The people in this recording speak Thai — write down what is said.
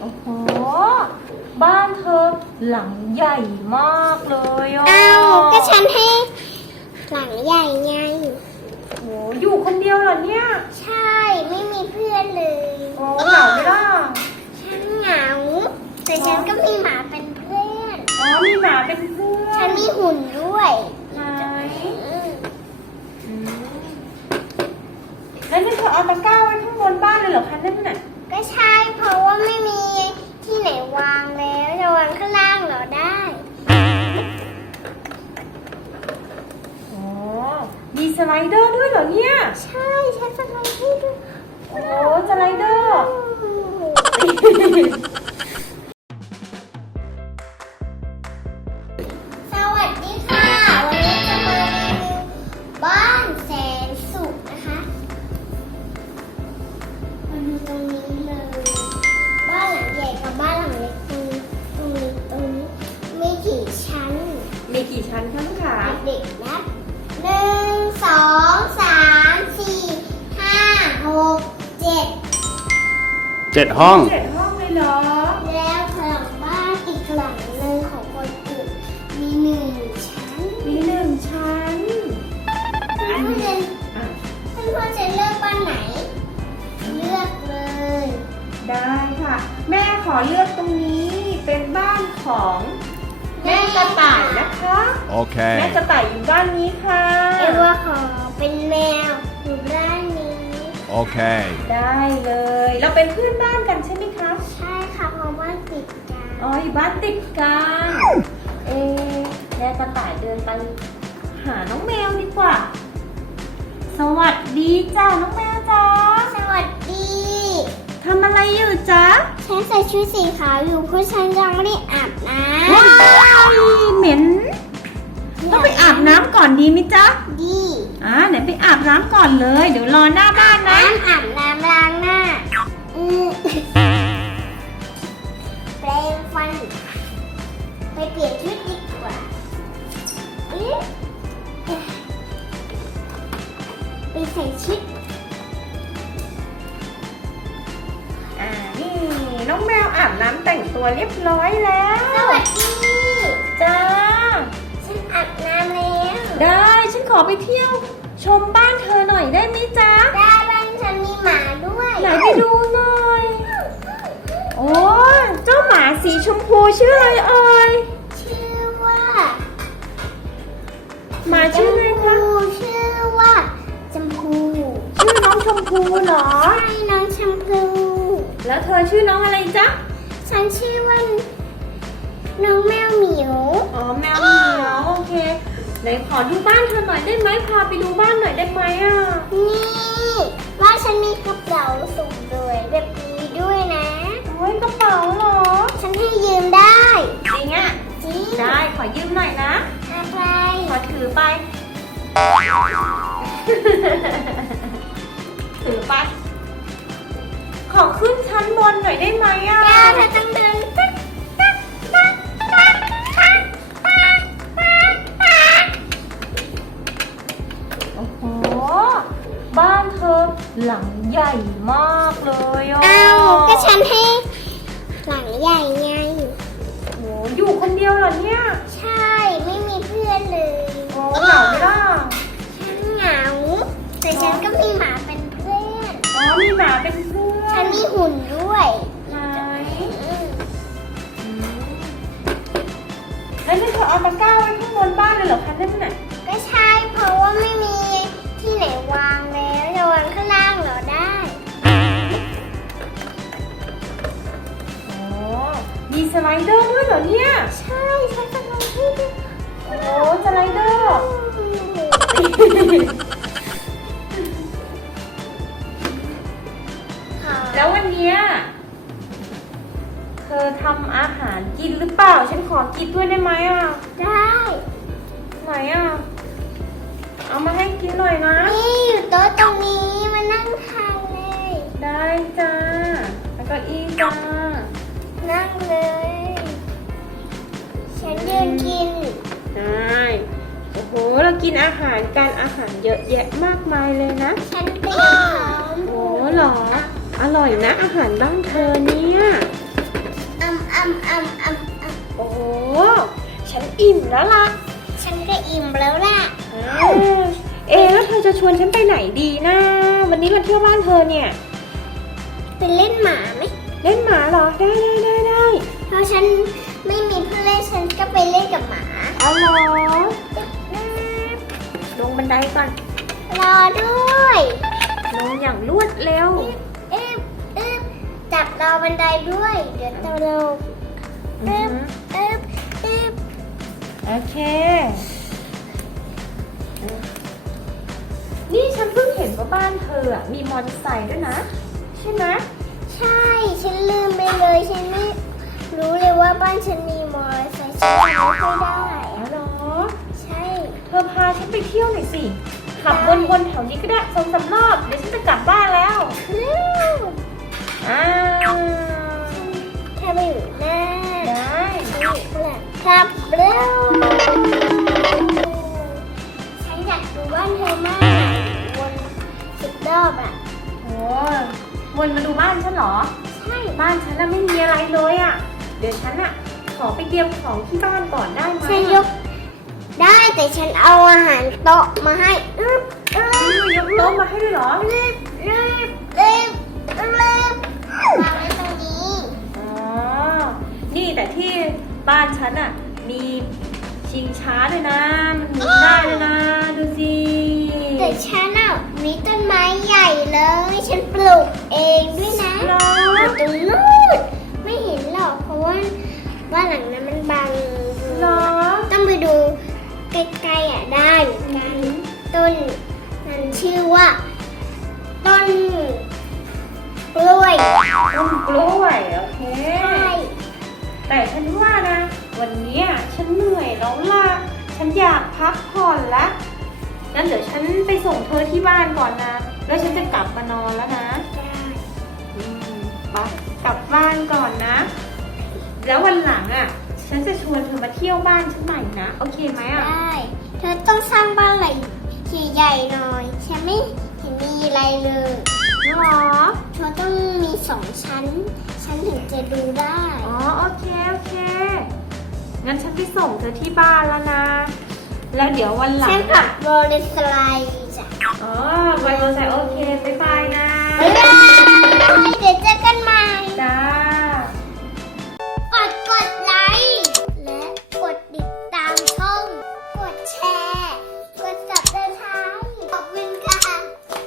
โอ้โห บ้านเธอหลังใหญ่มากเลยอะอ้าวก็ฉันให้หลังใหญ่ไง โอ้โหอยู่คนเดียวเหรอเนี่ย ใช่ ไม่มีเพื่อนเลย โอ้เหงาไหมล่ะ ไลเดอร์ด้วยเหรอเนี่ย ใช่ฉันจะทำให้ดูโอ้สไลเดอร์ เจ็ดห้องเจ็ดห้องเลยเหรอ แล้วหลังบ้านอีกหลังหนึ่งของคนอื่นมีหนึ่งชั้นมีหนึ่งชั้นเพื่อนๆจะอะเพื่อนๆจะเลือกบ้านไหน เลือกเลยได้ค่ะ แม่ขอเลือกตรงนี้เป็นบ้านของแม่กระต่ายนะคะ แม่ Okay. กระต่ายอยู่บ้านนี้ค่ะ เอว่าขอเป็นแมวอยู่บ้านนี้ Okay. ได้เลย เราเป็นเพื่อนบ้านกันใช่ไหมคะ ใช่ค่ะเพราะบ้านติดกันอ๋ออยู่บ้านติดกัน เอะแม่กระต่ายเดินไปหาน้องแมวดีกว่า สวัสดีจ้าน้องแมวจ้าสวัสดีทำอะไรอยู่จ๊ะฉันใส่ชุดสีขาวอยู่เพราะฉันยังไม่ได้อาบน้ว้ายเหม็นำ ต้องไปอาบน้ำก่อนดีไหมจ๊ะดีอ่าไหนไปอาบน้ำก่อนเลย เดี๋ยวรอหน้าบ้านนะ น้ำอาบน้ำล้างหน้าอืมแปรงฟัน ไปเปลี่ยนชุดดีกว่าเอ๊ะไปใส่ชุด อ่านี่น้องแมวอาบน้ำแต่งตัวเรียบร้อยแล้ว สวัสดี จ้าฉัน อาบน้ำแล้วได้ฉันขอไปเที่ยว ชมบ้านเธอหน่อยได้ไหมจ๊ะได้บ้านฉันมีหมาด้วยไหนไปดูหน่อย โอ้ยเจ้าหมาสีชมพูชื่ออะไรเอ่ยชื่อว่าหมาชื่ออะไรคะชื่อว่าชมพูชื่อน้องชมพูเหรอใช่น้องชมพูแล้วเธอชื่อน้องอะไรจ๊ะฉันชื่อว่า น้องแมวเหมียวอ๋อแมวเหมียวโอเคไหนขอดูบ้านเธอหน่อยได้ไหมพาไปดูบ้านหน่อยได้ไหมอะนี่ว่าฉันมีกระเป๋าสุ่มรวยแบบนี้ด้วยนะโอ้ยกระเป๋าเหรอ ฉันให้ยืมได้จริงอะจริงได้ขอยืมหน่อยนะอะไรขอถือไป ถือไปขอขึ้นชั้นบนหน่อยได้ไหมอะย่าเธอต้องเดิน บ้านเธอหลังใหญ่มากเลยอะอ้าวก็ฉันให้หลังใหญ่ไง โอ้โหอยู่คนเดียวเหรอเนี่ย ใช่ ไม่มีเพื่อนเลยโอ้เหงาไหมล่ะฉันเหงา แต่ฉันก็มีหมาเป็นเพื่อนอ๋อมีหมาเป็นเพื่อน ฉันมีหุ่นด้วยไหนอืมอืมแล้วนี่เธอเอาตะกร้าไว้ข้างบนบ้านเลยเหรอคะนั่นน่ะก็ใช่เพราะว่าไม่มี สไลเดอร์ด้วยเหรอเนี่ย ใช่ฉันจะลองให้ดูโอ้สไลเดอร์ ค่ะแล้ววันเนี้ยเธอทำอาหารกินหรือเปล่า ฉันขอกินด้วยได้ไหมอะ ได้ไหนอะ เอามาให้กินหน่อยนะ นี่อยู่โต๊ะตรงนี้มานั่งทานเลย ได้จ้า แล้วก็อีจ้า นั่งเลย ฉันยืนกินใช่โอ้โห เรากินอาหารการอาหารเยอะแยะมากมายเลยนะ ฉันเป็นยมของโอ้หรอ อร่อยนะอาหารบ้านเธอเนี่ย อัมอัมอัมอัมโอ้โห ฉันอิ่มแล้วล่ะฉันก็อิ่มแล้วล่ะเอะแล้วเธอจะชวนฉันไปไหนดีนะ วันนี้มาเที่ยวบ้านเธอเนี่ย เป็นเล่นหมาไหมเล่นหมาหรอ ได้ได้ได้ได้ เพราะฉัน ไม่มีเพื่อนเล่นฉันก็ไปเล่นกับหมาเอาเหรอลงบันไดก่อน รอด้วย ลงอย่างรวดเร็วเอ๊บเอ๊บจับรอบันไดด้วย เดี๋ยวเราเราอือเอ๊บหือเอ๊บเอ๊บโอเค นี่ฉันเพิ่งเห็นว่าบ้านเธออะมีมอเตอร์ไซค์ด้วยนะ ใช่ไหม ใช่ ฉันลืมไปเลย ฉันไม่ รู้เลยว่าบ้านฉันมีมอเตอร์ไซค์ฉันไม่ค่อยได้อ๋อเหรอใช่เธอพาฉันไปเที่ยวหน่อยสิ ขับวนๆแถวนี้ก็ได้สองสามรอบเดี๋ยวฉันจะกลับบ้านแล้วเร็วอ้าวถ้าไม่อยู่หน้าได้ครับเร็วฉันอยากดูบ้านเธอมากวนสิบรอบอะโอ้วนมาดูบ้านฉันเหรอ ใช่ บ้านฉันน่ะไม่มีอะไรเลยอะ เดี๋ยวฉันอะขอไปเตรียมของที่บ้านก่อนได้ไหมฉันยก ได้แต่ฉันเอาอาหารโต๊ะมาให้อึ๊บอึ๊อืบมยกโต๊ะมาให้ด้วยเหรอ รีบรีบ ต้นกล้วยโอเค ใช่แต่ฉันว่านะ วันเนี้ยฉันเหนื่อยแล้วล่ะ ฉันอยากพักผ่อนละงั้นเดี๋ยวฉันไปส่งเธอที่บ้านก่อนนะ แล้วฉันจะกลับมานอนแล้วนะอืมไปกลับบ้านก่อนนะ แล้ววันหลังอะ ฉันจะชวนเธอมาเที่ยวบ้านฉันใหม่นะ โอเคไหมอะ ได้เธอต้องสร้างบ้านใหญ่ใหญ่ๆหน่อยฉันไม่เห็นมีอะไรเลย หรอ เธอต้องมี สองชั้น ฉันถึงจะดูได้ อ๋อโอเคโอเค งั้นฉันไปส่งเธอที่บ้านแล้วนะ แล้วเดี๋ยววันหลัฉังนขัอะบโรลเลสไลด์จ้ะ อ๋อไวโรไซโอเค บ๊ายบายนะ